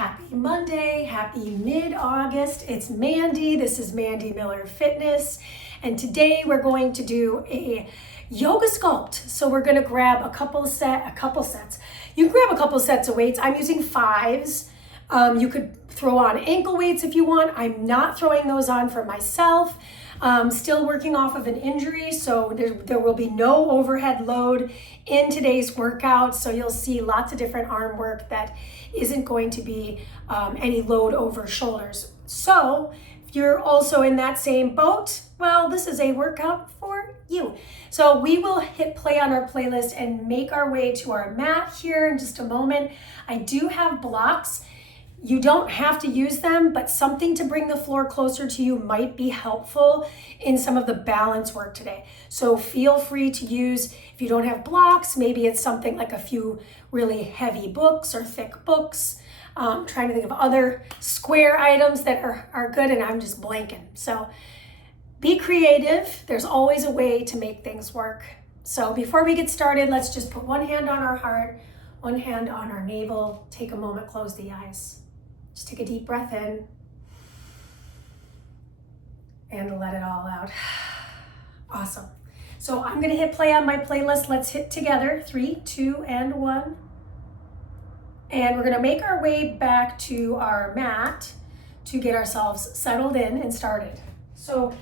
Happy Monday, happy mid-August. It's Mandee. This is Mandee Miller Fitness. And today we're going to do a yoga sculpt. So we're going to grab a couple sets. You can grab a couple sets of weights. I'm using 5s. You could throw on ankle weights if you want. I'm not throwing those on for myself. Still working off of an injury, so there will be no overhead load in today's workout. So you'll see lots of different arm work that isn't going to be any load over shoulders. So if you're also in that same boat, well, this is a workout for you. So we will hit play on our playlist and make our way to our mat here in just a moment. I do have blocks. You don't have to use them, but something to bring the floor closer to you might be helpful in some of the balance work today. So feel free to use, if you don't have blocks, maybe it's something like a few really heavy books or thick books. Trying to think of other square items that are good, and I'm just blanking. So be creative. There's always a way to make things work. So before we get started, let's just put one hand on our heart, one hand on our navel. Take a moment, close the eyes. Just take a deep breath in and let it all out. Awesome. So I'm going to hit play on my playlist. Let's hit together. 3, 2, and 1. And we're going to make our way back to our mat to get ourselves settled in and started. So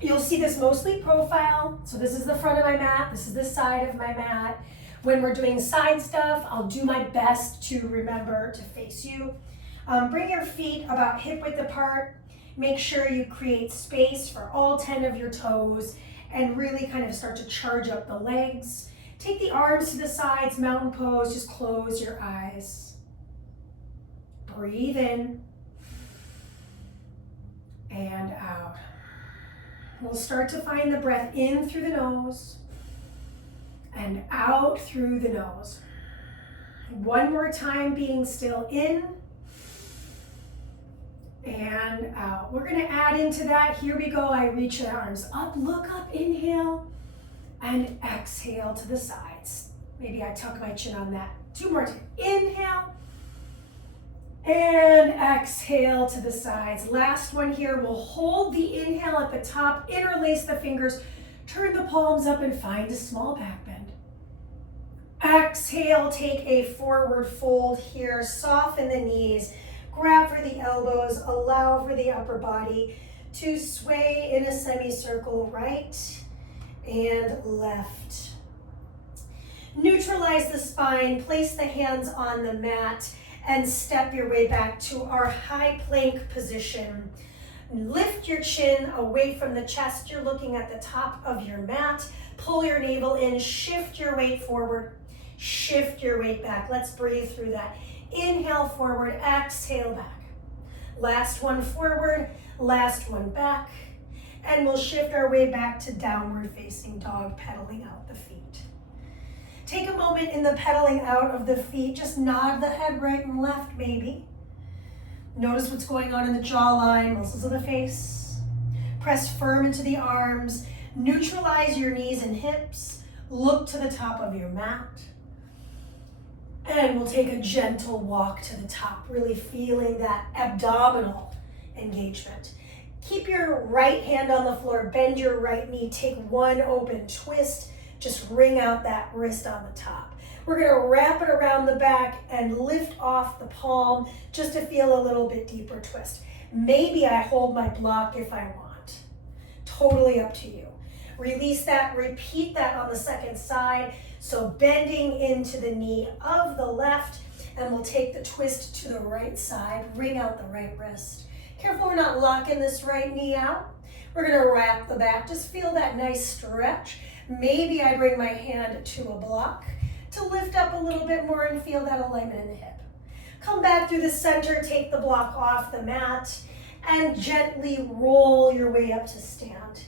you'll see this mostly profile. So this is the front of my mat. This is the side of my mat. When we're doing side stuff, I'll do my best to remember to face you. Bring your feet about hip width apart. Make sure you create space for all 10 of your toes and really kind of start to charge up the legs. Take the arms to the sides, mountain pose, just close your eyes. Breathe in and out. We'll start to find the breath in through the nose and out through the nose. One more time, being still in and out. We're gonna add into that. Here we go. I reach the arms up, look up, inhale, and exhale to the sides. Maybe I tuck my chin on that. 2 more times. Inhale, and exhale to the sides. Last one here. We'll hold the inhale at the top, interlace the fingers, turn the palms up, and find a small back bend. Exhale, take a forward fold here, soften the knees, grab for the elbows, allow for the upper body to sway in a semicircle, right and left. Neutralize the spine, place the hands on the mat, and step your way back to our high plank position. Lift your chin away from the chest. You're looking at the top of your mat. Pull your navel in, shift your weight forward, shift your weight back. Let's breathe through that. Inhale forward, exhale back. Last one forward, last one back. And we'll shift our way back to downward facing dog, pedaling out the feet. Take a moment in the pedaling out of the feet. Just nod the head right and left maybe. Notice what's going on in the jawline, muscles of the face. Press firm into the arms. Neutralize your knees and hips. Look to the top of your mat. And we'll take a gentle walk to the top, really feeling that abdominal engagement. Keep your right hand on the floor, bend your right knee, take one open twist, just wring out that wrist on the top. We're gonna wrap it around the back and lift off the palm just to feel a little bit deeper twist. Maybe I hold my block if I want. Totally up to you. Release that, repeat that on the second side. So bending into the knee of the left, and we'll take the twist to the right side, wring out the right wrist. Careful we're not locking this right knee out. We're gonna wrap the back, just feel that nice stretch. Maybe I bring my hand to a block to lift up a little bit more and feel that alignment in the hip. Come back through the center, take the block off the mat, and gently roll your way up to stand.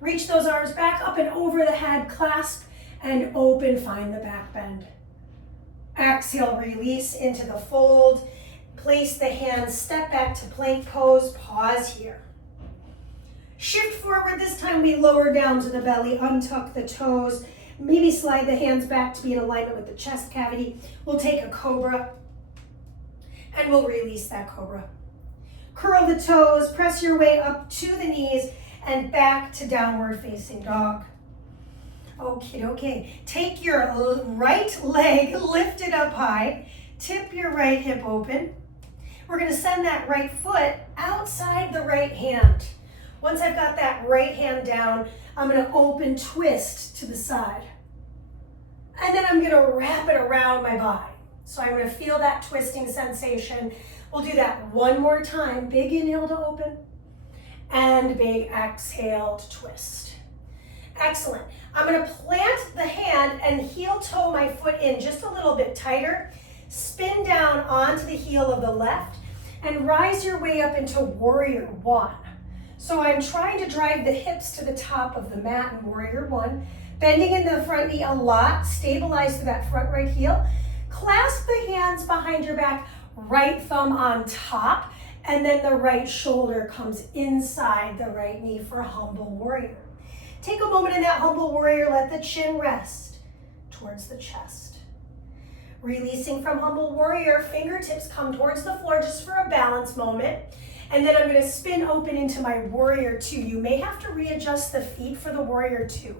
Reach those arms back up and over the head, clasp and open, find the back bend. Exhale, release into the fold. Place the hands, step back to plank pose, pause here. Shift forward, this time we lower down to the belly, untuck the toes, maybe slide the hands back to be in alignment with the chest cavity. We'll take a cobra. And we'll release that cobra. Curl the toes, press your way up to the knees and back to downward facing dog. Okay. Take your right leg lifted up high. Tip your right hip open. We're gonna send that right foot outside the right hand. Once I've got that right hand down, I'm gonna open twist to the side. And then I'm gonna wrap it around my body. So I'm gonna feel that twisting sensation. We'll do that one more time. Big inhale to open and big exhale to twist. Excellent. I'm gonna plant the hand and heel toe my foot in just a little bit tighter. Spin down onto the heel of the left and rise your way up into warrior one. So I'm trying to drive the hips to the top of the mat in warrior one, bending into the front knee a lot, stabilize through that front right heel. Clasp the hands behind your back, right thumb on top, and then the right shoulder comes inside the right knee for humble warrior. Take a moment in that humble warrior, let the chin rest towards the chest. Releasing from humble warrior, fingertips come towards the floor just for a balance moment. And then I'm gonna spin open into my warrior two. You may have to readjust the feet for the warrior two.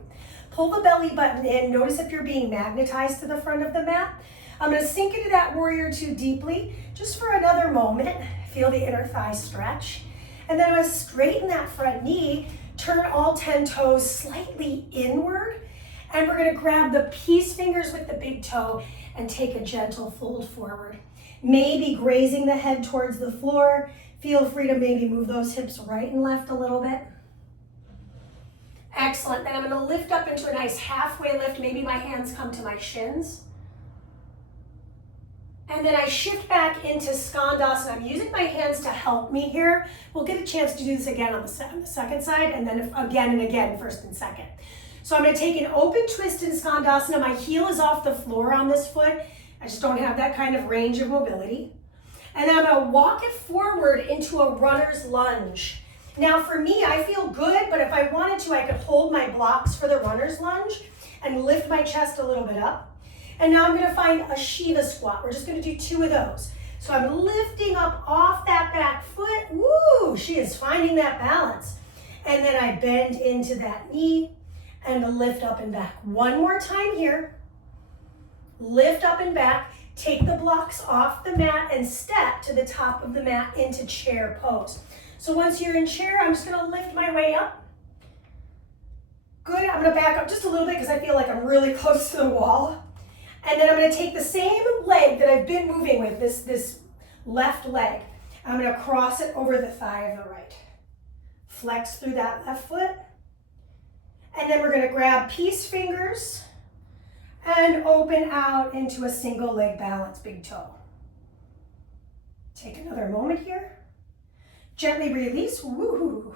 Pull the belly button in. Notice if you're being magnetized to the front of the mat. I'm gonna sink into that warrior two deeply, just for another moment. Feel the inner thigh stretch. And then I'm gonna straighten that front knee, turn all 10 toes slightly inward, and we're gonna grab the peace fingers with the big toe and take a gentle fold forward. Maybe grazing the head towards the floor. Feel free to maybe move those hips right and left a little bit. Excellent. Then I'm gonna lift up into a nice halfway lift. Maybe my hands come to my shins. And then I shift back into Skandasana. I'm using my hands to help me here. We'll get a chance to do this again on the second side, and then again and again, first and second. So I'm gonna take an open twist in Skandasana. My heel is off the floor on this foot. I just don't have that kind of range of mobility. And then I'm gonna walk it forward into a runner's lunge. Now for me, I feel good, but if I wanted to, I could hold my blocks for the runner's lunge and lift my chest a little bit up. And now I'm gonna find a Shiva squat. We're just gonna do 2 of those. So I'm lifting up off that back foot. Woo, she is finding that balance. And then I bend into that knee and lift up and back. One more time here. Lift up and back. Take the blocks off the mat and step to the top of the mat into chair pose. So once you're in chair, I'm just gonna lift my way up. Good, I'm gonna back up just a little bit because I feel like I'm really close to the wall. And then I'm gonna take the same leg that I've been moving with, this left leg. I'm gonna cross it over the thigh of the right. Flex through that left foot. And then we're gonna grab peace fingers and open out into a single leg balance, big toe. Take another moment here. Gently release, woohoo.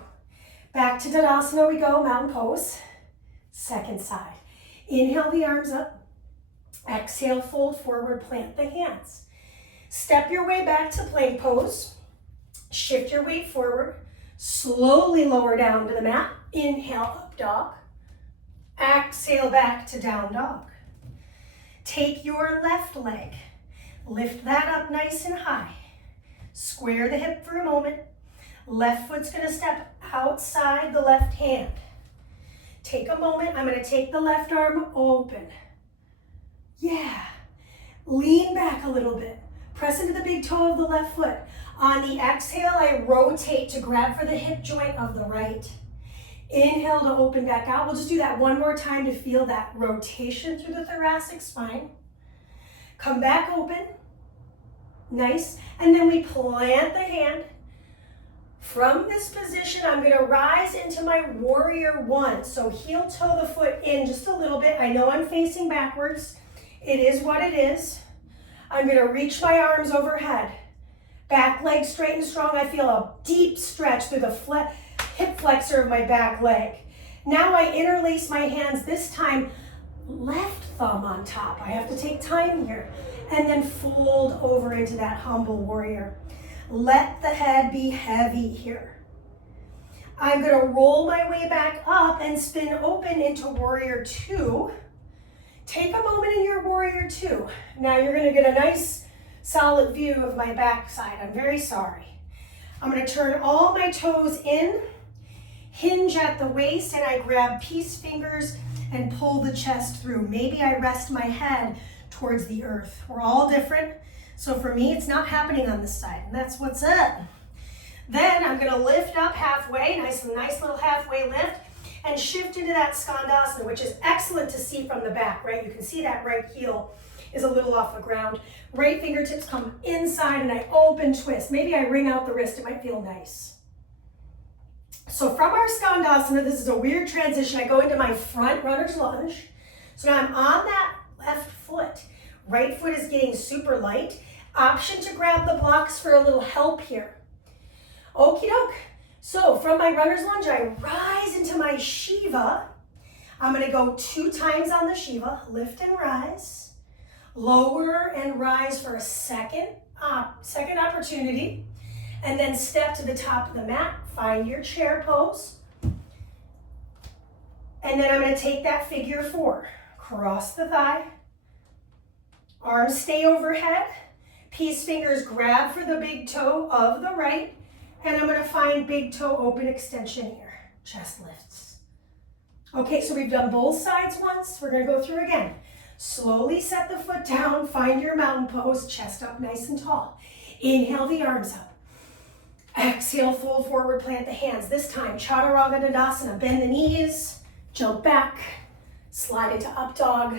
Back to Tadasana we go, mountain pose. Second side. Inhale the arms up. Exhale, fold forward, plant the hands. Step your way back to plank pose. Shift your weight forward. Slowly lower down to the mat. Inhale, up dog. Exhale, back to down dog. Take your left leg. Lift that up nice and high. Square the hip for a moment. Left foot's gonna step outside the left hand. Take a moment. I'm gonna take the left arm open. Yeah. Lean back a little bit. Press into the big toe of the left foot. On the exhale, I rotate to grab for the hip joint of the right. Inhale to open back out. We'll just do that one more time to feel that rotation through the thoracic spine. Come back open. Nice. And then we plant the hand. From this position, I'm going to rise into my warrior one. So heel toe the foot in just a little bit. I know I'm facing backwards. It is what it is. I'm going to reach my arms overhead. Back leg straight and strong. I feel a deep stretch through the hip flexor of my back leg. Now I interlace my hands, this time left thumb on top. I have to take time here. And then fold over into that humble warrior. Let the head be heavy here. I'm going to roll my way back up and spin open into warrior two. Take a moment in your warrior two. Now you're going to get a nice solid view of my backside. I'm very sorry. I'm going to turn all my toes in, hinge at the waist, and I grab peace fingers and pull the chest through. Maybe I rest my head towards the earth. We're all different. So for me, it's not happening on this side, and that's what's up. Then I'm going to lift up halfway, nice little halfway lift, and shift into that skandasana, which is excellent to see from the back, right? You can see that right heel is a little off the ground. Right fingertips come inside and I open twist. Maybe I wring out the wrist, it might feel nice. So from our skandasana, this is a weird transition. I go into my front runner's lunge. So now I'm on that left foot. Right foot is getting super light. Option to grab the blocks for a little help here. Okie doke. So from my runner's lunge, I rise into my Shiva. I'm going to go 2 times on the Shiva, lift and rise, lower and rise for a second opportunity, and then step to the top of the mat, find your chair pose, and then I'm going to take that figure 4, cross the thigh, arms stay overhead, peace fingers grab for the big toe of the right, and I'm going to find big toe open extension here. Chest lifts. Okay, so we've done both sides once. We're going to go through again. Slowly set the foot down. Find your mountain pose. Chest up nice and tall. Inhale the arms up. Exhale, fold forward, plant the hands. This time, Chaturanga Dandasana. Bend the knees. Jump back. Slide into up dog.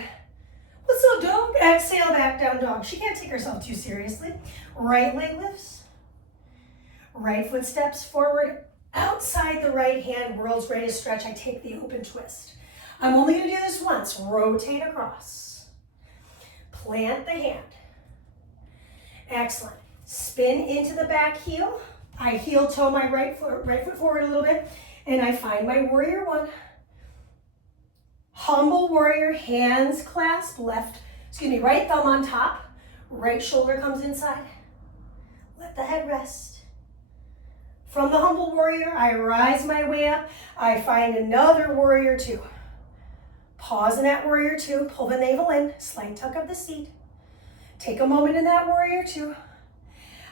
What's up, dog? Exhale, back down dog. She can't take herself too seriously. Right leg lifts. Right foot steps forward, outside the right hand, world's greatest stretch. I take the open twist. I'm only going to do this once. Rotate across. Plant the hand. Excellent. Spin into the back heel. I heel toe my right foot forward a little bit, and I find my warrior 1. Humble warrior, hands clasp, right thumb on top, right shoulder comes inside. Let the head rest. From the humble warrior, I rise my way up. I find another warrior 2. Pause in that warrior 2, pull the navel in, slight tuck of the seat. Take a moment in that warrior 2.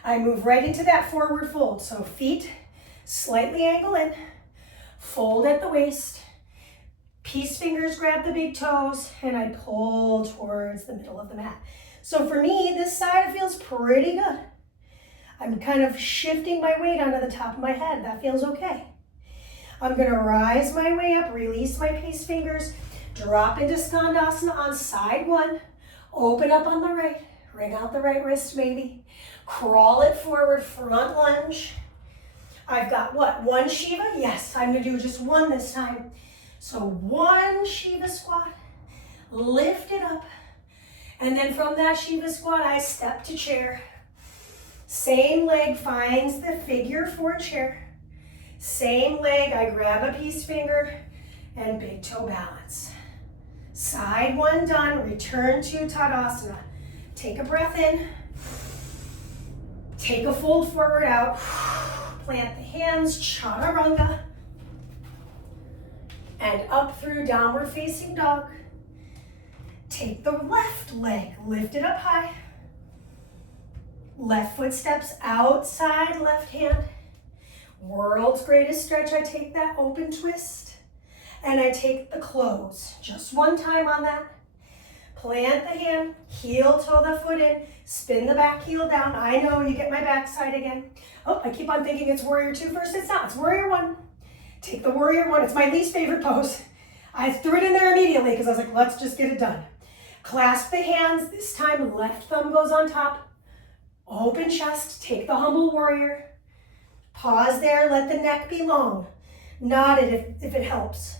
I move right into that forward fold. So feet slightly angle in, fold at the waist, peace fingers grab the big toes, and I pull towards the middle of the mat. So for me, this side feels pretty good. I'm kind of shifting my weight onto the top of my head. That feels okay. I'm going to rise my way up, release my peace fingers, drop into skandasana on side 1, open up on the right, wring out the right wrist maybe, crawl it forward, front lunge. I've got what, 1 Shiva? Yes, I'm going to do just 1 this time. So 1 Shiva squat, lift it up, and then from that Shiva squat, I step to chair. Same leg finds the figure 4 chair. Same leg, I grab a peace finger and big toe balance. Side 1 done, return to Tadasana. Take a breath in. Take a fold forward out. Plant the hands, Chaturanga. And up through downward facing dog. Take the left leg, lift it up high. Left foot steps outside, left hand. World's greatest stretch, I take that open twist and I take the close. Just 1 time on that. Plant the hand, heel toe the foot in, spin the back heel down. I know, you get my backside again. Oh, I keep on thinking it's warrior 2 first. It's not, it's warrior 1. Take the warrior 1, it's my least favorite pose. I threw it in there immediately because I was like, let's just get it done. Clasp the hands, this time left thumb goes on top. Open chest, take the humble warrior. Pause there, let the neck be long. Nod it if it helps.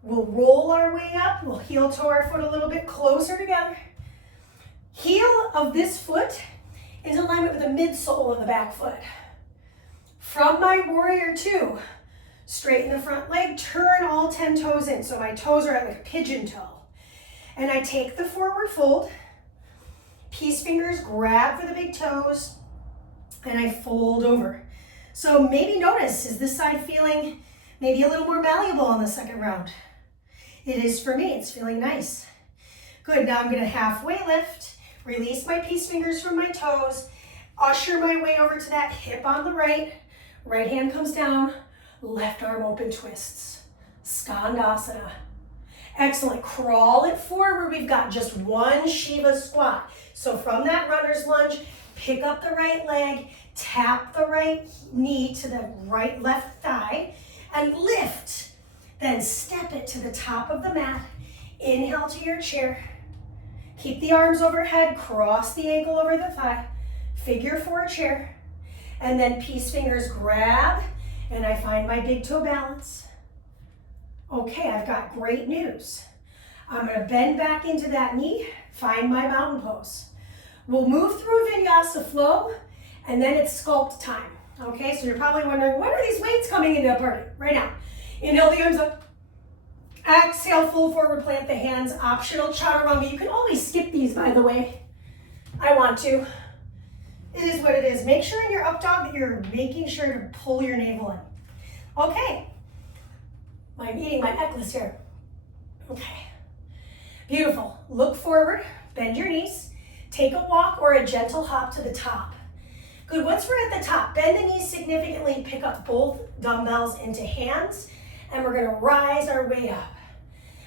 We'll roll our way up, we'll heel toe our foot a little bit closer together. Heel of this foot is in alignment with the midsole of the back foot. From my warrior 2, straighten the front leg, turn all 10 toes in. So my toes are at like a pigeon toe. And I take the forward fold. Peace fingers grab for the big toes, and I fold over. So maybe notice, is this side feeling maybe a little more malleable on the second round? It is for me, it's feeling nice. Good, now I'm gonna halfway lift, Release my peace fingers from my toes. Usher my way over to that hip on the right. Right hand comes down. Left arm open twists. Skandasana. Excellent. Crawl it forward. We've got just one Shiva squat. So from that runner's lunge, pick up the right leg, tap the right knee to the right left thigh, and lift. Then step it to the top of the mat. Inhale to your chair. Keep the arms overhead, cross the ankle over the thigh. Figure 4 chair. And then peace fingers grab, and I find my big toe balance. Okay, I've got great news. I'm gonna bend back into that knee, find my mountain pose. We'll move through a vinyasa flow, and then it's sculpt time. Okay, so you're probably wondering, when are these weights coming into the party? Right now. Inhale the arms up. Exhale, full forward, plant the hands. Optional chaturanga. You can always skip these, by the way. I want to. It is what it is. Make sure in your up dog that you're making sure to pull your navel in. Okay. I'm eating my necklace here. Okay. Beautiful. Look forward, bend your knees. Take a walk or a gentle hop to the top. Good, once we're at the top, bend the knees significantly, pick up both dumbbells into hands, and we're gonna rise our way up.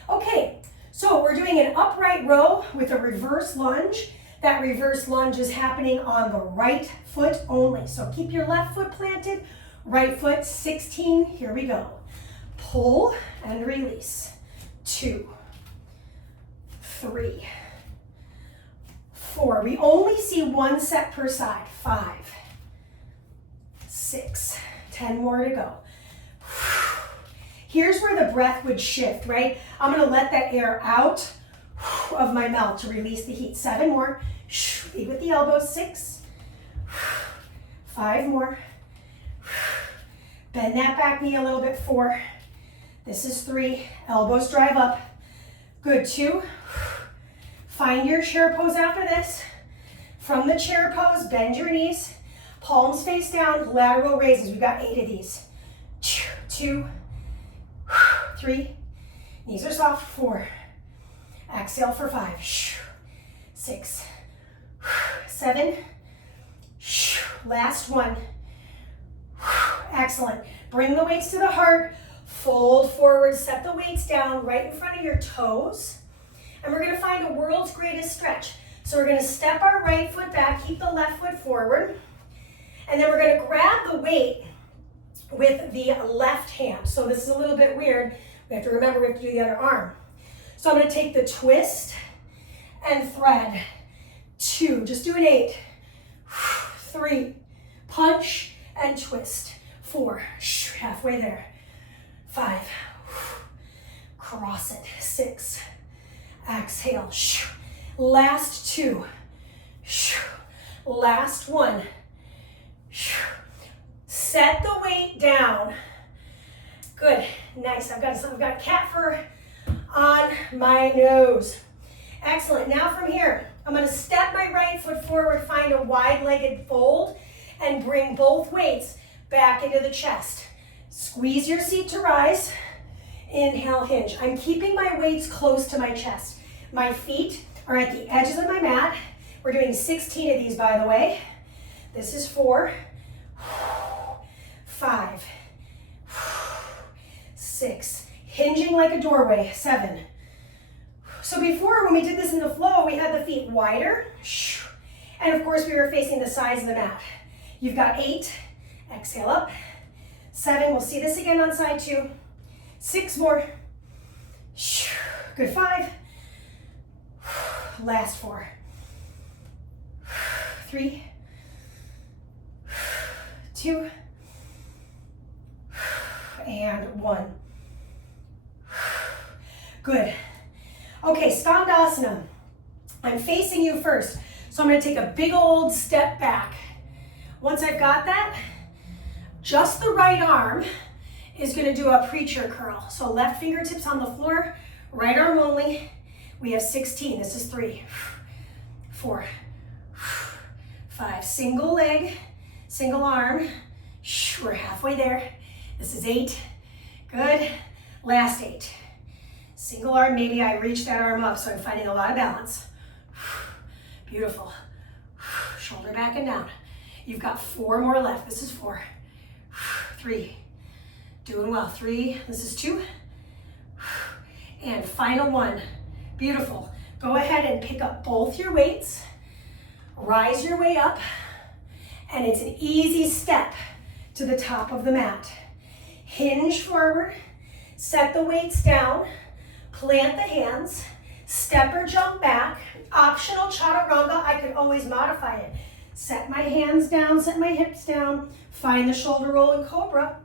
Okay, so we're doing an upright row with a reverse lunge. That reverse lunge is happening on the right foot only. So keep your left foot planted, right foot 16, here we go. Pull and release. 2, 3, 4. We only see one set per side. 5, 6, 10 more to go. Here's where the breath would shift, right? I'm gonna let that air out of my mouth to release the heat. 7 more. Lead with the elbows. 6, 5 more. Bend that back knee a little bit. 4. This is 3. Elbows drive up. Good. 2. Find your chair pose after this. From the chair pose, bend your knees. Palms face down, lateral raises. We've got 8 of these. 2, 3. Knees are soft. 4. Exhale for 5. 6, 7. Last one. Excellent. Bring the weights to the heart. Fold forward. Set the weights down right in front of your toes. And we're going to find a world's greatest stretch. So we're going to step our right foot back, keep the left foot forward. And then we're going to grab the weight with the left hand. So this is a little bit weird. We have to remember we have to do the other arm. So I'm going to take the twist and thread. 2, just do an 8. 3, punch and twist. 4, halfway there. 5, cross it. 6, exhale. Last 2. Last 1. Set the weight down. Good, nice. I've got cat fur on my nose. Excellent. Now from here, I'm going to step my right foot forward, find a wide-legged fold, and bring both weights back into the chest. Squeeze your seat to rise. Inhale, hinge. I'm keeping my weights close to my chest. My feet are at the edges of my mat. We're doing 16 of these, by the way. This is 4, 5, 6. Hinging like a doorway. 7. So before, when we did this in the flow, we had the feet wider. And of course, we were facing the sides of the mat. You've got 8. Exhale up. 7. We'll see this again on side 2. 6 more. Good. 5. Last 4. 3. 2. And 1. Good. Okay, Skandasana. I'm facing you first. So I'm going to take a big old step back. Once I've got that, just the right arm is going to do a preacher curl. So left fingertips on the floor, right arm only. We have 16. This is 3, 4, 5. Single leg, single arm. We're halfway there. This is 8. Good. Last 8. Single arm, maybe I reach that arm up, so I'm finding a lot of balance. Beautiful. Shoulder back and down. You've got 4 more left. This is 4. 3. Doing well. 3. This is 2. And final 1. Beautiful. Go ahead and pick up both your weights. Rise your way up. And it's an easy step to the top of the mat. Hinge forward. Set the weights down. Plant the hands. Step or jump back. Optional chaturanga, I could always modify it. Set my hands down, set my hips down, find the shoulder roll in cobra,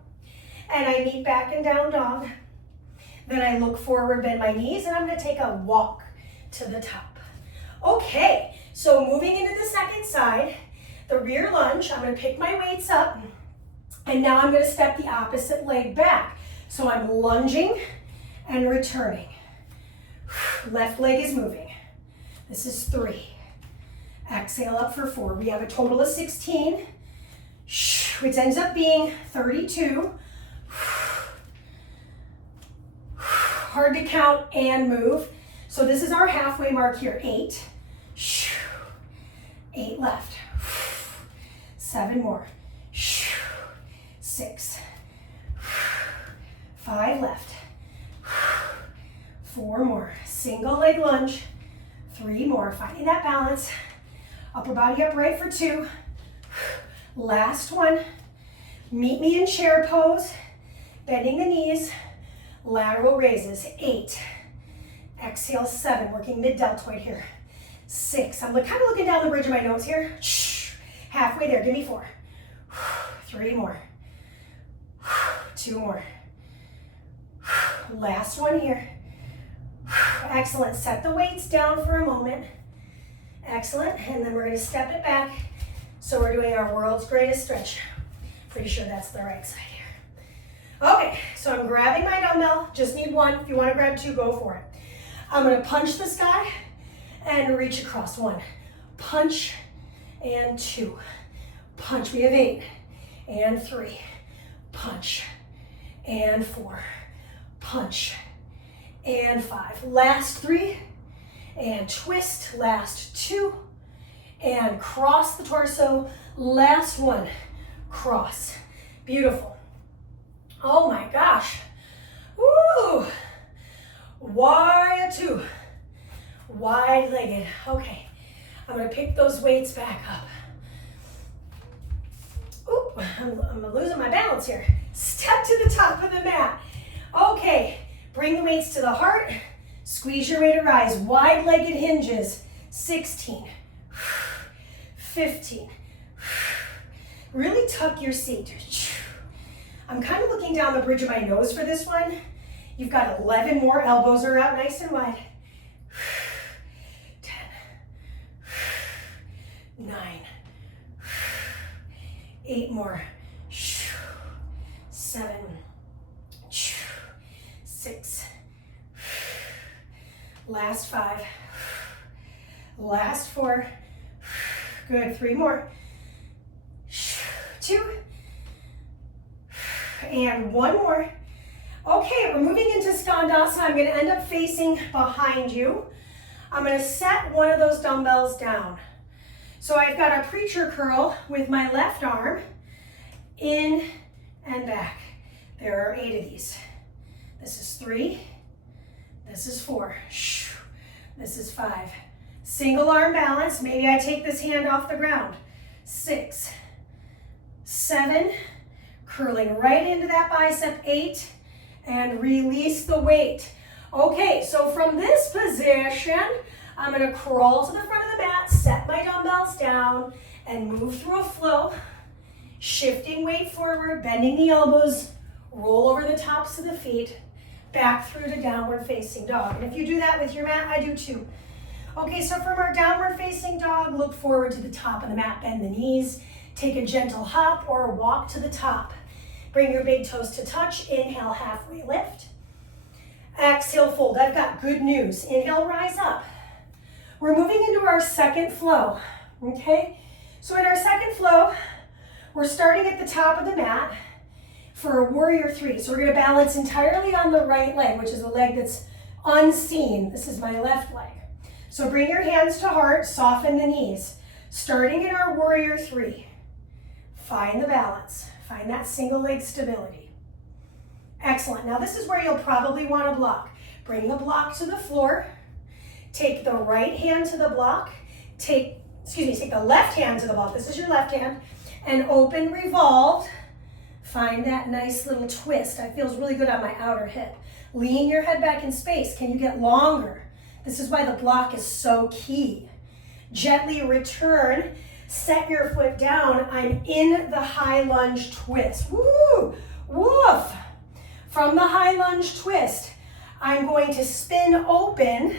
and I meet back and down dog. Then I look forward, bend my knees, and I'm gonna take a walk to the top. Okay, so moving into the second side, the rear lunge, I'm gonna pick my weights up, and now I'm gonna step the opposite leg back. So I'm lunging and returning. Left leg is moving. This is 3. Exhale up for 4. We have a total of 16, which ends up being 32. Hard to count and move. So this is our halfway mark here. 8. 8 left. 7 more. 6. 5 left. 4 more. Single leg lunge. 3 more. Finding that balance. Upper body upright for 2. Last 1. Meet me in chair pose. Bending the knees. Lateral raises. 8. Exhale, 7. Working mid-deltoid here. 6. I'm kind of looking down the bridge of my nose here. Halfway there. Give me 4. 3 more. 2 more. Last 1 here. Excellent. Set the weights down for a moment. Excellent. And then we're going to step it back. So we're doing our world's greatest stretch. Pretty sure that's the right side here. Okay, so I'm grabbing my dumbbell. Just need 1. If you want to grab 2, go for it. I'm going to punch the sky and reach across. 1. Punch and 2. Punch. We have 8 and 3. Punch and 4. Punch and 5. Last 3 and twist. Last 2 and cross the torso. Last 1. Cross. Beautiful. Oh my gosh. Woo! Wide 2. Wide-legged. Okay. I'm going to pick those weights back up. Ooh, I'm losing my balance here. Step to the top of the mat. Okay. Bring the weights to the heart. Squeeze your way to rise. Wide-legged hinges. 16. 15. Really tuck your seat. I'm kind of looking down the bridge of my nose for this one. You've got 11 more. Elbows are out nice and wide. 10. 9. 8 more. 7. 6. Last 5. Last 4. Good. 3 more. 2. And 1 more. Okay, we're moving into Skandasana. I'm going to end up facing behind you. I'm going to set one of those dumbbells down. So I've got a preacher curl with my left arm in and back. There are 8 of these. This is 3. This is 4. This is 5. Single arm balance. Maybe I take this hand off the ground. 6. 7. Curling right into that bicep. 8. And release the weight. Okay, so from this position, I'm going to crawl to the front of the mat, set my dumbbells down, and move through a flow. Shifting weight forward, bending the elbows, roll over the tops of the feet, back through to downward facing dog. And if you do that with your mat, I do too. Okay, so from our downward facing dog, look forward to the top of the mat, bend the knees, take a gentle hop or walk to the top. Bring your big toes to touch, inhale, halfway lift. Exhale, fold. I've got good news. Inhale, rise up. We're moving into our second flow, okay? So in our second flow, we're starting at the top of the mat for a warrior 3. So we're gonna balance entirely on the right leg, which is the leg that's unseen. This is my left leg. So bring your hands to heart, soften the knees. Starting in our warrior three, find the balance. Find that single leg stability. Excellent. Now this is where you'll probably want to block. Bring the block to the floor. Take the right hand to the block. Take the left hand to the block. This is your left hand. And open, revolved. Find that nice little twist. That feels really good on my outer hip. Lean your head back in space. Can you get longer? This is why the block is so key. Gently return. Set your foot down. I'm in the high lunge twist. Woo! Woof! From the high lunge twist, I'm going to spin open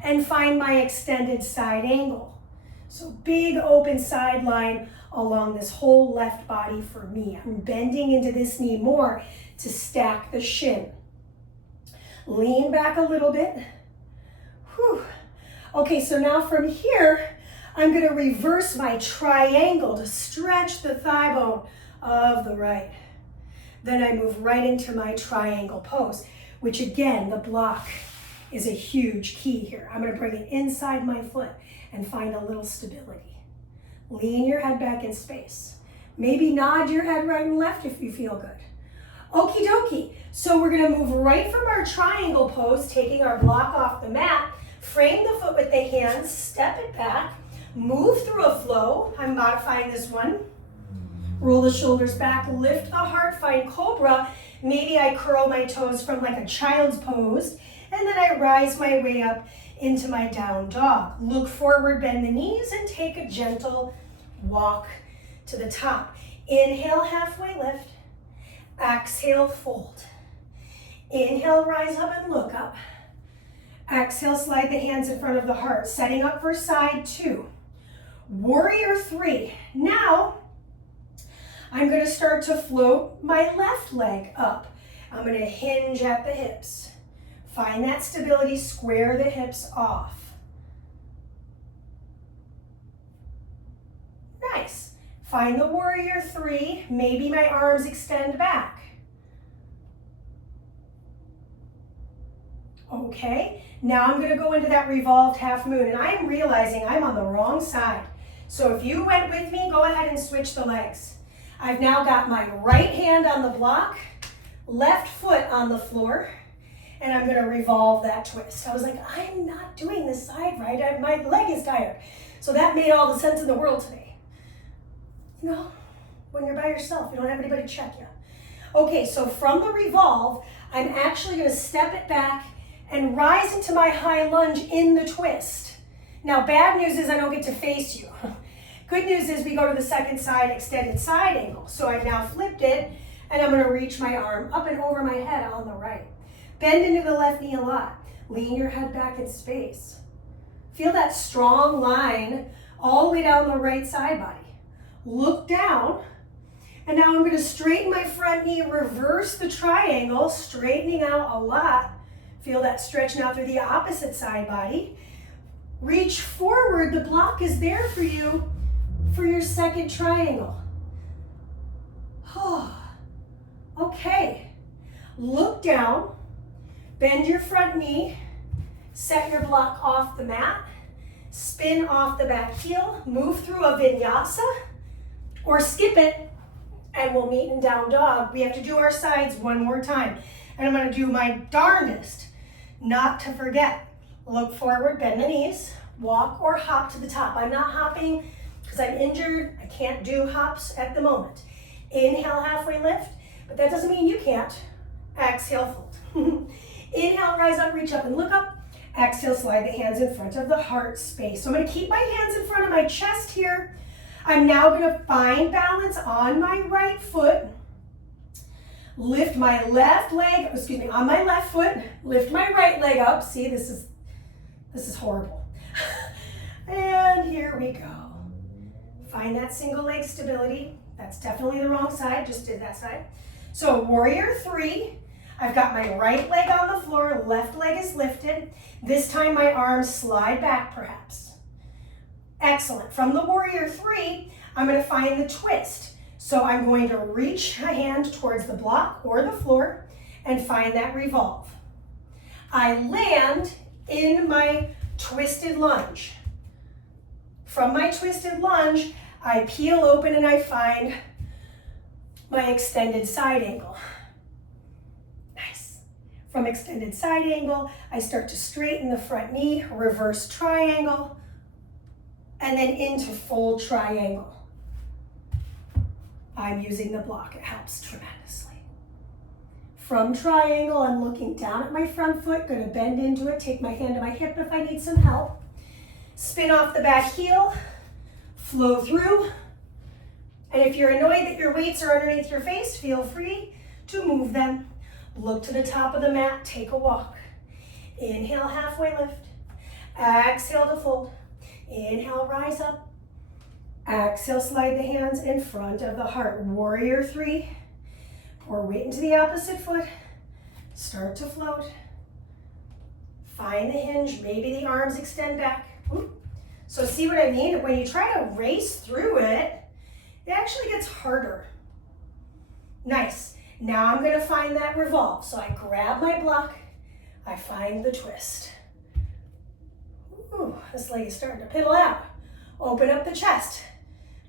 and find my extended side angle. So big open side line along this whole left body for me. I'm bending into this knee more to stack the shin. Lean back a little bit. Whew. Okay, so now from here, I'm going to reverse my triangle to stretch the thigh bone of the right. Then I move right into my triangle pose, which again, the block is a huge key here. I'm going to bring it inside my foot and find a little stability. Lean your head back in space. Maybe nod your head right and left if you feel good. Okie dokie. So we're going to move right from our triangle pose, taking our block off the mat, frame the foot with the hands, step it back, move through a flow. I'm modifying this one. Roll the shoulders back, lift the heart, find cobra. Maybe I curl my toes from like a child's pose, and then I rise my way up into my down dog. Look forward, bend the knees, and take a gentle walk to the top. Inhale, halfway lift. Exhale, fold. Inhale, rise up and look up. Exhale, slide the hands in front of the heart, setting up for side two. Warrior three. Now, I'm going to start to float my left leg up. I'm going to hinge at the hips. Find that stability, square the hips off. Nice. Find the warrior three. Maybe my arms extend back. Okay, now I'm going to go into that revolved half moon, and I'm realizing I'm on the wrong side. So if you went with me, go ahead and switch the legs. I've now got my right hand on the block, left foot on the floor, and I'm going to revolve that twist. I was like, I'm not doing this side right. My leg is tired. So that made all the sense in the world today. You know, when you're by yourself, you don't have anybody to check you. Okay, so from the revolve, I'm actually going to step it back and rise into my high lunge in the twist. Now, bad news is I don't get to face you. Good news is we go to the second side, extended side angle. So I've now flipped it, and I'm going to reach my arm up and over my head on the right. Bend into the left knee a lot. Lean your head back in space. Feel that strong line all the way down the right side body. Look down, and now I'm going to straighten my front knee, reverse the triangle, straightening out a lot. Feel that stretch now through the opposite side body. Reach forward. The block is there for you for your second triangle. Okay. Look down. Bend your front knee. Set your block off the mat. Spin off the back heel. Move through a vinyasa. Or skip it, and we'll meet in down dog. We have to do our sides one more time. And I'm going to do my darndest not to forget. Look forward, bend the knees, walk or hop to the top. I'm not hopping because I'm injured. I can't do hops at the moment. Inhale, halfway lift, but that doesn't mean you can't. Exhale, fold. Inhale, rise up, reach up and look up. Exhale, slide the hands in front of the heart space. So I'm going to keep my hands in front of my chest here. I'm now going to find balance on my right foot. Lift my left leg, on my left foot. Lift my right leg up. See, this is horrible. And here we go. Find that single leg stability. That's definitely the wrong side, just did that side. So warrior three. I've got my right leg on the floor, left leg is lifted. This time my arms slide back perhaps. Excellent. From the warrior three, I'm going to find the twist. So I'm going to reach a hand towards the block or the floor and find that revolve. I land in my twisted lunge. From my twisted lunge, I peel open and I find my extended side angle. Nice. From extended side angle, I start to straighten the front knee, reverse triangle, and then into full triangle. I'm using the block, it helps tremendously. From triangle, I'm looking down at my front foot, gonna bend into it, take my hand to my hip if I need some help. Spin off the back heel, flow through. And if you're annoyed that your weights are underneath your face, feel free to move them. Look to the top of the mat, take a walk. Inhale, halfway lift. Exhale to fold. Inhale, rise up. Exhale, slide the hands in front of the heart. Warrior 3. Pour weight into the opposite foot. Start to float. Find the hinge. Maybe the arms extend back. So see what I mean? When you try to race through it, it actually gets harder. Nice. Now I'm going to find that revolve. So I grab my block. I find the twist. Ooh, this leg is starting to piddle out. Open up the chest.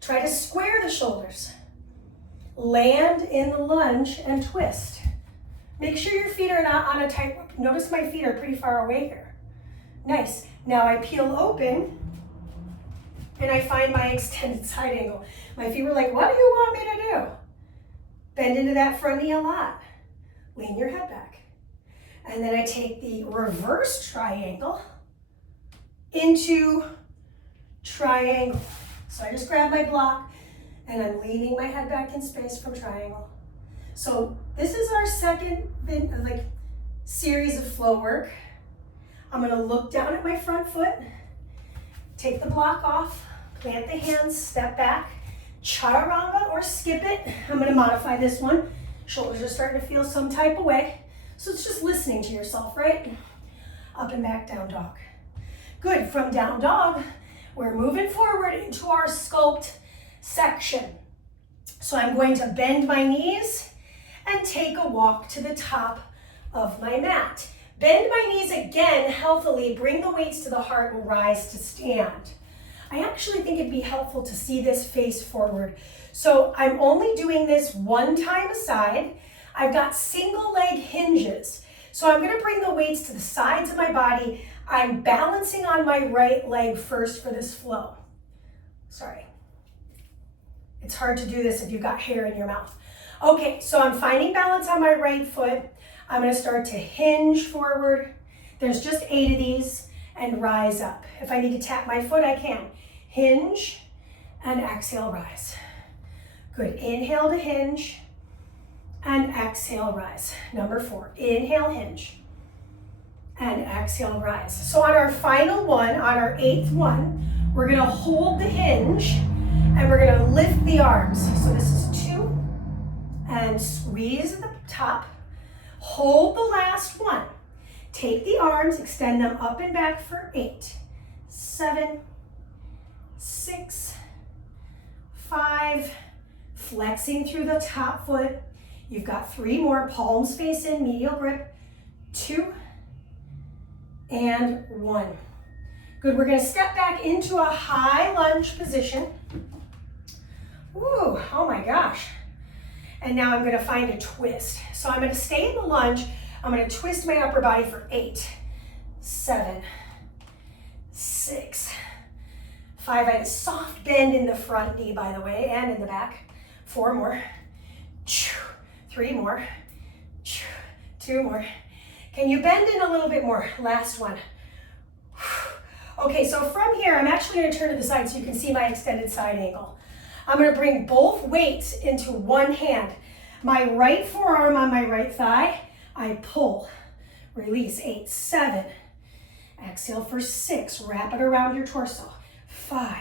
Try to square the shoulders. Land in the lunge and twist. Make sure your feet are not on a tight rope. Notice my feet are pretty far away here. Nice. Now I peel open and I find my extended side angle. My feet were like, what do you want me to do? Bend into that front knee a lot. Lean your head back. And then I take the reverse triangle into triangle. So I just grab my block and I'm leaning my head back in space from triangle. So this is our second series of flow work. I'm gonna look down at my front foot, take the block off, plant the hands, step back, chaturanga or skip it. I'm gonna modify this one. Shoulders are starting to feel some type of way. So it's just listening to yourself, right? Up and back, down dog. Good, from down dog, we're moving forward into our sculpt section. So I'm going to bend my knees and take a walk to the top of my mat. Bend my knees again healthily, bring the weights to the heart and rise to stand. I actually think it'd be helpful to see this face forward. So I'm only doing this one time aside. I've got single leg hinges. So I'm gonna bring the weights to the sides of my body. I'm balancing on my right leg first for this flow. Sorry. It's hard to do this if you've got hair in your mouth. Okay, so I'm finding balance on my right foot. I'm gonna start to hinge forward. There's just 8 of these, and rise up. If I need to tap my foot, I can. Hinge and exhale, rise. Good, inhale to hinge and exhale, rise. Number 4, inhale, hinge and exhale, rise. So on our final one, on our 8th one, we're gonna hold the hinge and we're gonna lift the arms. So this is 2 and squeeze at the top. Hold the last one. Take the arms, extend them up and back for 8, 7, 6, 5, flexing through the top foot. You've got 3 more, palms face in, medial grip, 2, and 1. Good, we're gonna step back into a high lunge position. Ooh, oh my gosh. And now I'm gonna find a twist. So I'm gonna stay in the lunge. I'm gonna twist my upper body for 8, 7, 6, 5. I have a soft bend in the front knee, by the way, and in the back. 4 more, 3 more, 2 more. Can you bend in a little bit more? Last one. Okay, so from here, I'm actually gonna turn to the side so you can see my extended side angle. I'm gonna bring both weights into one hand. My right forearm on my right thigh, I pull, release, 8, 7. Exhale for 6, wrap it around your torso. 5.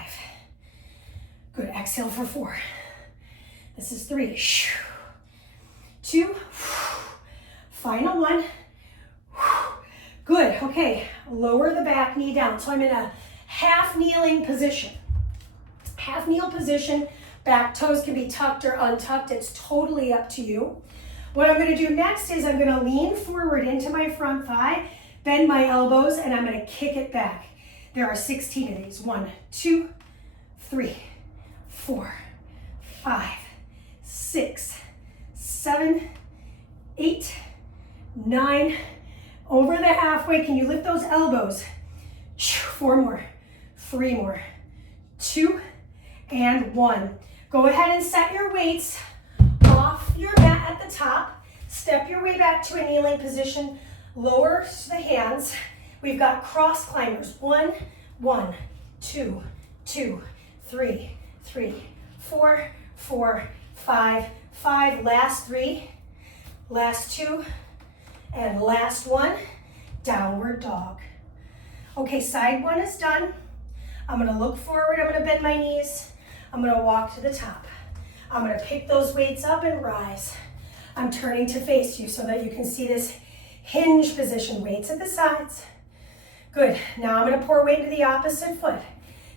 Good, exhale for 4. This is 3. 2. Final one. Good, okay, lower the back knee down. So I'm in a half kneeling position. Half kneel position, back toes can be tucked or untucked. It's totally up to you. What I'm gonna do next is I'm gonna lean forward into my front thigh, bend my elbows, and I'm gonna kick it back. There are 16 of these. 1, 2, 3, 4, 5, 6, 7, 8, 9. Over the halfway, can you lift those elbows? 4 more, 3 more, 2, and 1. Go ahead and set your weights off your mat at the top. Step your way back to a kneeling position. Lower the hands. We've got cross climbers. 1, 1, 2, 2, 3, 3, 4, 4, 5, 5. Last 3, last 2, and last 1. Downward dog. Okay, side 1 is done. I'm gonna look forward, I'm gonna bend my knees. I'm gonna walk to the top. I'm gonna pick those weights up and rise. I'm turning to face you so that you can see this hinge position. Weights at the sides. Good, now I'm gonna pour weight into the opposite foot.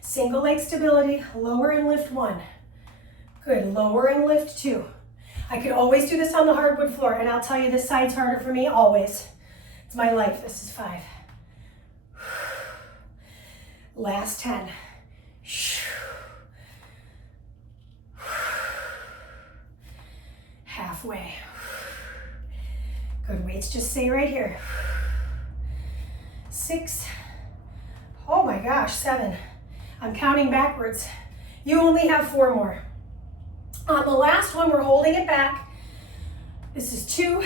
Single leg stability, lower and lift 1. Good, lower and lift 2. I could always do this on the hardwood floor, and I'll tell you this side's harder for me, always. It's my life. This is 5. Last 10. Halfway. Good, weights just stay right here. 6. Oh my gosh, 7. I'm counting backwards. You only have 4 more. On the last one, we're holding it back. This is 2.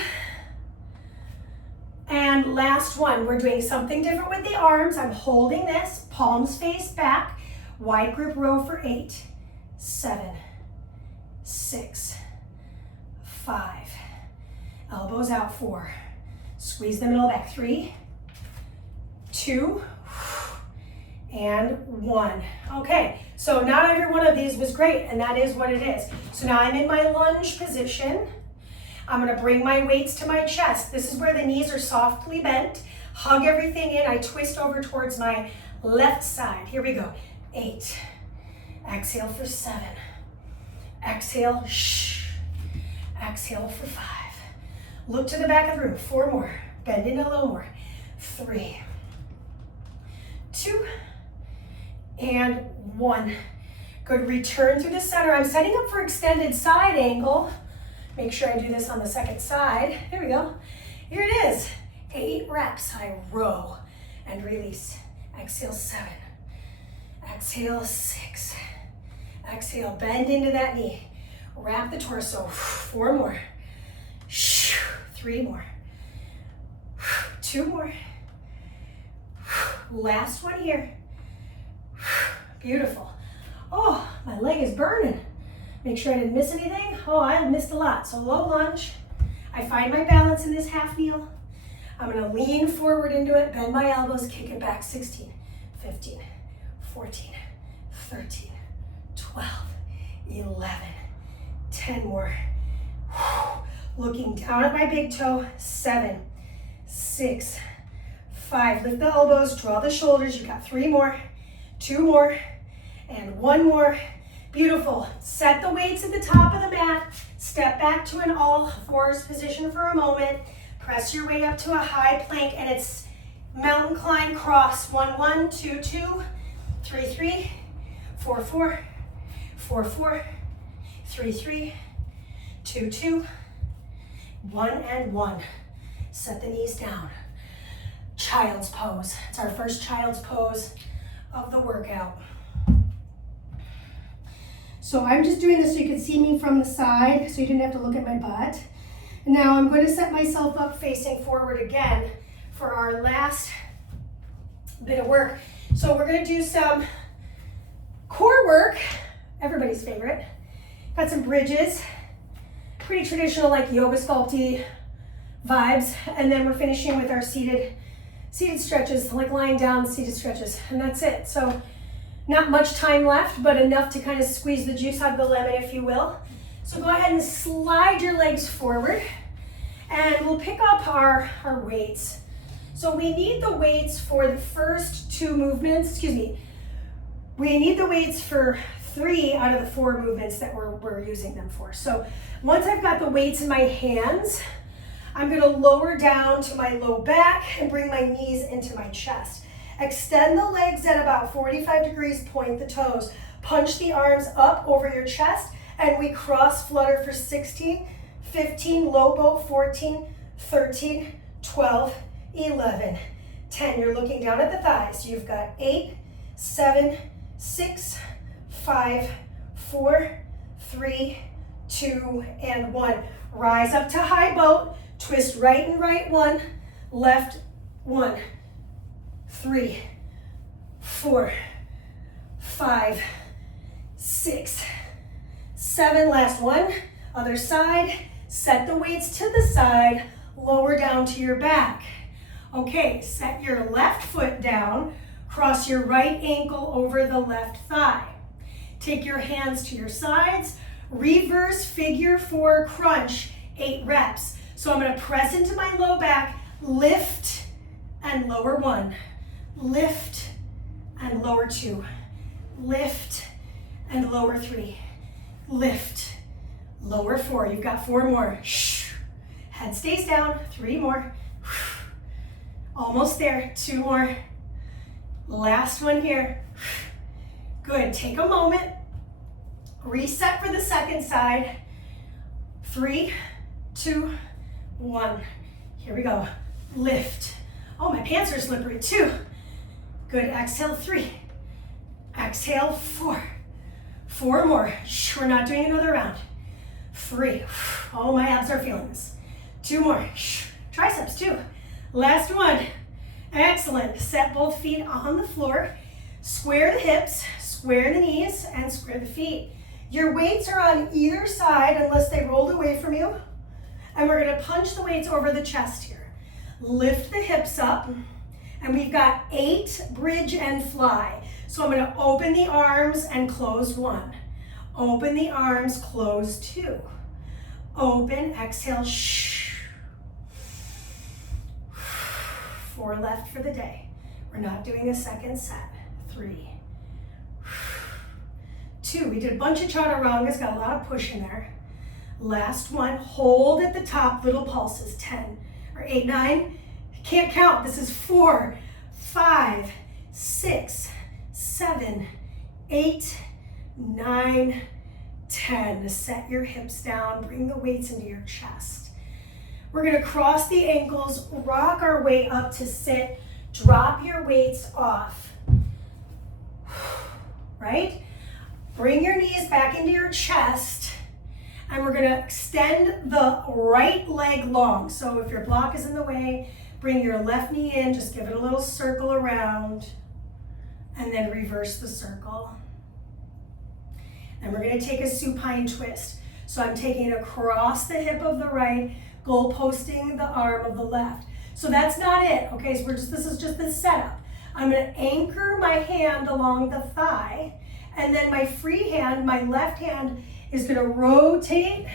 And last one, we're doing something different with the arms. I'm holding this, palms face back, wide grip row for 8, 7, 6, 5, elbows out 4, squeeze the middle back 3, 2, and 1. Okay, so not every one of these was great, and that is what it is. So now I'm in my lunge position. I'm gonna bring my weights to my chest. This is where the knees are softly bent. Hug everything in. I twist over towards my left side. Here we go. 8. Exhale for 7. Exhale, shh. Exhale for 5. Look to the back of the room. 4 more. Bend in a little more. 3, 2, and 1. Good, return through the center. I'm setting up for extended side angle. Make sure I do this on the second side. Here we go. Here it is. 8 reps. I row and release. Exhale 7. Exhale 6. Exhale, bend into that knee. Wrap the torso. 4 more. 3 more. 2 more. Last one here. Beautiful. Oh, my leg is burning. Make sure I didn't miss anything. Oh, I missed a lot. So low lunge. I find my balance in this half kneel. I'm gonna lean forward into it, bend my elbows, kick it back. 16, 15, 14, 13, 12, 11, 10 more. Looking down at my big toe. 7, 6, 5. Lift the elbows, draw the shoulders. You got 3 more, 2 more, and 1 more. Beautiful. Set the weights at the top of the mat. Step back to an all fours position for a moment. Press your way up to a high plank, and it's mountain climb cross. 1, 1, 2, 2, 3, 3, 4, 4, 4, 4, 3, 3, 2, 2, 1, and 1. Set the knees down. Child's pose. It's our first child's pose of the workout. So I'm just doing this so you can see me from the side, so you didn't have to look at my butt. And now I'm going to set myself up facing forward again for our last bit of work. So we're going to do some core work, everybody's favorite. Got some bridges, pretty traditional like yoga sculpty vibes. And then we're finishing with our seated stretches, like lying down seated stretches. And that's it. So not much time left, but enough to kind of squeeze the juice out of the lemon, if you will. So go ahead and slide your legs forward, and we'll pick up our weights. So we need the weights for the first 2 movements, we need the weights for 3 out of the 4 movements that we're using them for. So once I've got the weights in my hands, I'm gonna lower down to my low back and bring my knees into my chest. Extend the legs at about 45 degrees, point the toes. Punch the arms up over your chest, and we cross flutter for 16, 15, low boat, 14, 13, 12, 11, 10. You're looking down at the thighs. You've got 8, 7, 6, 5, 4, 3, 2, and 1. Rise up to high boat. Twist right and right 1, left 1, 3, 4, 5, 6, 7. Last one. Other side. Set the weights to the side. Lower down to your back. Okay, set your left foot down. Cross your right ankle over the left thigh. Take your hands to your sides. Reverse figure 4 crunch, 8 reps. So I'm going to press into my low back, lift and lower 1, lift and lower 2, lift and lower 3, lift, lower 4. You've got 4 more. Head stays down, 3 more. Almost there, 2 more. Last one here. Good, take a moment. Reset for the second side. 3, 2, 1. Here we go. Lift. Oh, my pants are slippery. 2. Good. Exhale, 3. Exhale, 4. 4 more. We're not doing another round. 3. Oh, my abs are feeling this. 2 more. Triceps, 2. Last one. Excellent. Set both feet on the floor. Square the hips, square the knees, and square the feet. Your weights are on either side unless they rolled away from you. And we're going to punch the weights over the chest here. Lift the hips up. And we've got 8 bridge and fly. So I'm going to open the arms and close 1. Open the arms, close 2. Open, exhale, 4 left for the day. We're not doing a second set. 3. 2. We did a bunch of chaturangas, got a lot of push in there. Last one. Hold at the top, little pulses. 10 or 8, 9. Can't count. This is 4, 5, 6, 7, 8, 9, 10. Set your hips down. Bring the weights into your chest. We're going to cross the ankles, rock our way up to sit. Drop your weights off. Right? Bring your knees back into your chest. And we're going to extend the right leg long. So if your block is in the way, bring your left knee in. Just give it a little circle around. And then reverse the circle. And we're going to take a supine twist. So I'm taking it across the hip of the right, goal posting the arm of the left. So that's not it, okay? So this is just the setup. I'm going to anchor my hand along the thigh, and then my free hand, my left hand, is going to rotate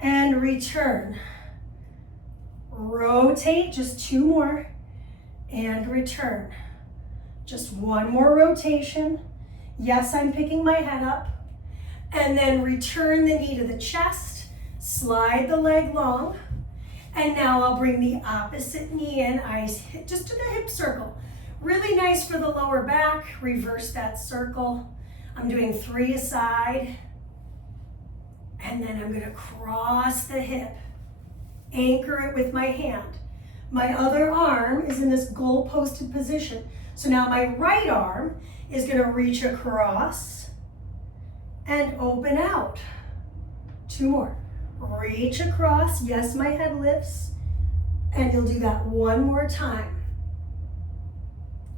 and return. Rotate, just 2 more, and return. Just 1 more rotation. Yes, I'm picking my head up. And then return the knee to the chest, slide the leg long, and now I'll bring the opposite knee in, eyes hit, just to the hip circle. Really nice for the lower back. Reverse that circle. I'm doing 3 aside. And then I'm going to cross the hip. Anchor it with my hand. My other arm is in this goal posted position. So now my right arm is going to reach across and open out. 2 more. Reach across. Yes, my head lifts. And you'll do that 1 more time.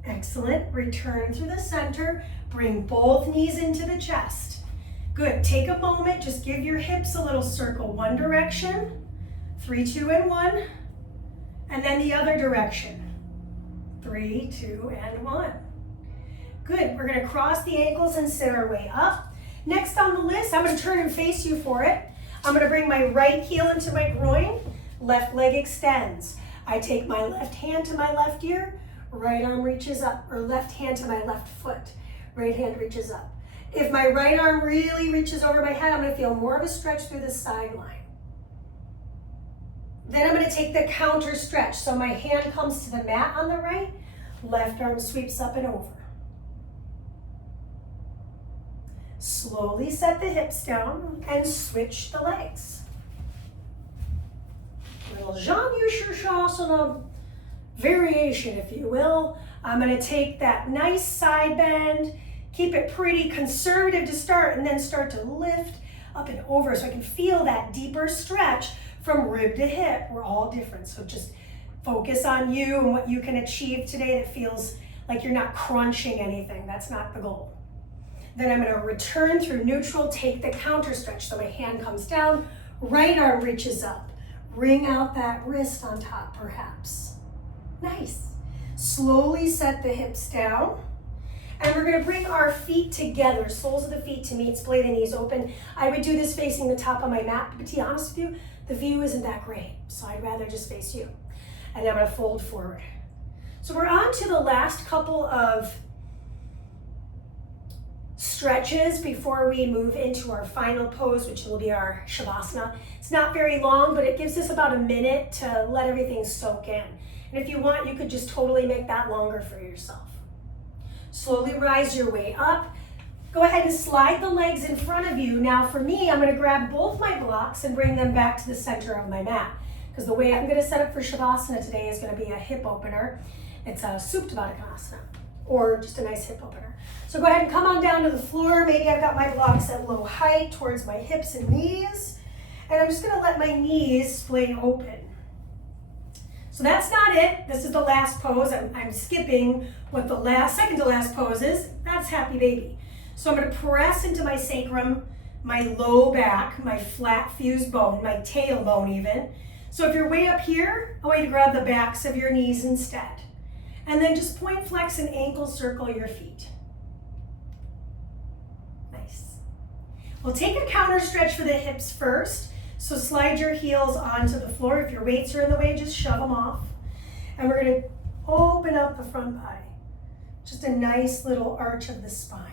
Excellent. Return through the center. Bring both knees into the chest. Good. Take a moment. Just give your hips a little circle. 1 direction. 3, 2, and 1. And then the other direction. 3, 2, and 1. Good. We're going to cross the ankles and sit our way up. Next on the list, I'm going to turn and face you for it. I'm going to bring my right heel into my groin. Left leg extends. I take my left hand to my left ear. Right arm reaches up, or left hand to my left foot. Right hand reaches up. If my right arm really reaches over my head, I'm going to feel more of a stretch through the sideline. Then I'm going to take the counter stretch. So my hand comes to the mat on the right, Left arm sweeps up and over. Slowly set the hips down and switch the legs. Little Janu Shirshasana variation, if you will. I'm going to take that nice side bend, keep it pretty conservative to start, and then start to lift up and over so I can feel that deeper stretch from rib to hip. We're all different, so just focus on you and what you can achieve today that feels like you're not crunching anything. That's not the goal. Then I'm going to return through neutral, take the counter stretch. So my hand comes down, right arm reaches up. Wring out that wrist on top, perhaps. Nice. Slowly set the hips down. And we're going to bring our feet together, soles of the feet to meet, splay the knees open. I would do this facing the top of my mat, but to be honest with you, the view isn't that great. So I'd rather just face you. And I'm going to fold forward. So we're on to the last couple of stretches before we move into our final pose, which will be our Savasana. It's not very long, but it gives us about a minute to let everything soak in. And if you want, you could just totally make that longer for yourself. Slowly rise your way up. Go ahead and slide the legs in front of you. Now for me, I'm going to grab both my blocks and bring them back to the center of my mat. Because the way I'm going to set up for Savasana today is going to be a hip opener. It's a Suptavadakasana, or just a nice hip opener. So go ahead and come on down to the floor. Maybe I've got my blocks at low height towards my hips and knees. And I'm just going to let my knees splay open. So that's not it. This is the last pose. I'm skipping what the second to last pose is. That's happy baby. So I'm going to press into my sacrum, my low back, my flat fused bone, my tailbone even. So if you're way up here, I want you to grab the backs of your knees instead. And then just point, flex, and ankle circle your feet. Nice. We'll take a counter stretch for the hips first. So slide your heels onto the floor. If your weights are in the way, just shove them off. And we're going to open up the front body. Just a nice little arch of the spine.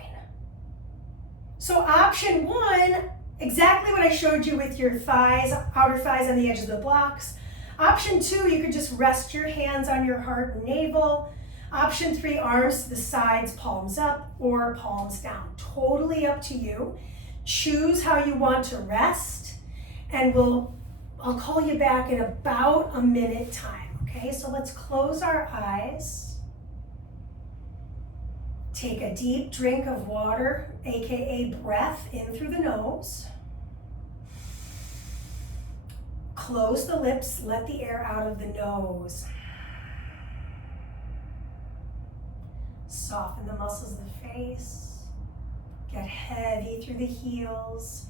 So option one, exactly what I showed you with your thighs, outer thighs on the edge of the blocks. Option two, you could just rest your hands on your heart and navel. Option three, arms to the sides, palms up or palms down. Totally up to you. Choose how you want to rest, and I'll call you back in about a minute time, okay? So let's close our eyes. Take a deep drink of water, AKA breath, in through the nose. Close the lips, let the air out of the nose. Soften the muscles of the face. Get heavy through the heels,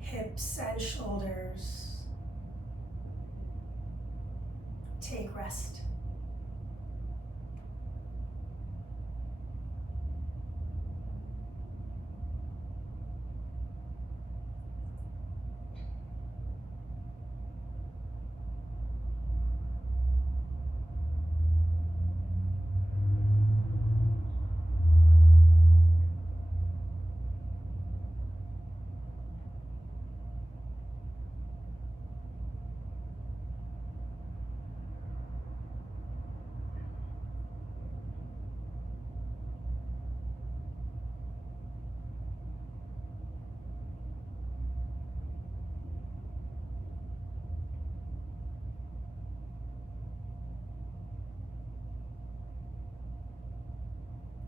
hips and shoulders. Take rest.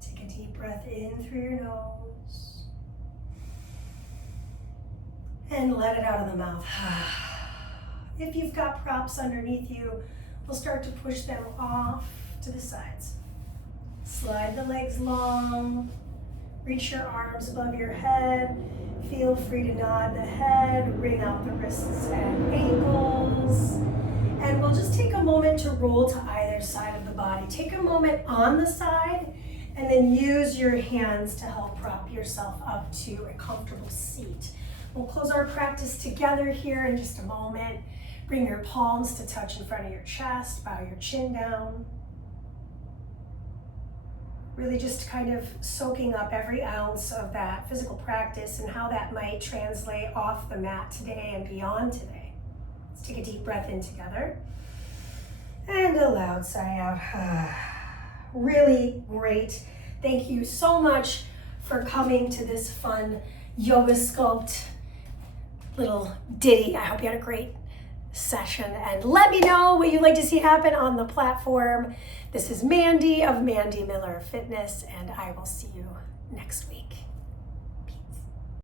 Take a deep breath in through your nose and let it out of the mouth. If you've got props underneath you, we'll start to push them off to the sides. Slide the legs long, reach your arms above your head. Feel free to nod the head, wring out the wrists and ankles. And we'll just take a moment to roll to either side of the body. Take a moment on the side, and then use your hands to help prop yourself up to a comfortable seat. We'll close our practice together here in just a moment. Bring your palms to touch in front of your chest, bow your chin down. Really just kind of soaking up every ounce of that physical practice and how that might translate off the mat today and beyond today. Let's take a deep breath in together. And a loud sigh out. really great. Thank you so much for coming to this fun yoga sculpt little ditty. I hope you had a great session, and let me know what you'd like to see happen on the platform. This is Mandee of Mandee Miller Fitness, and I will see you next week.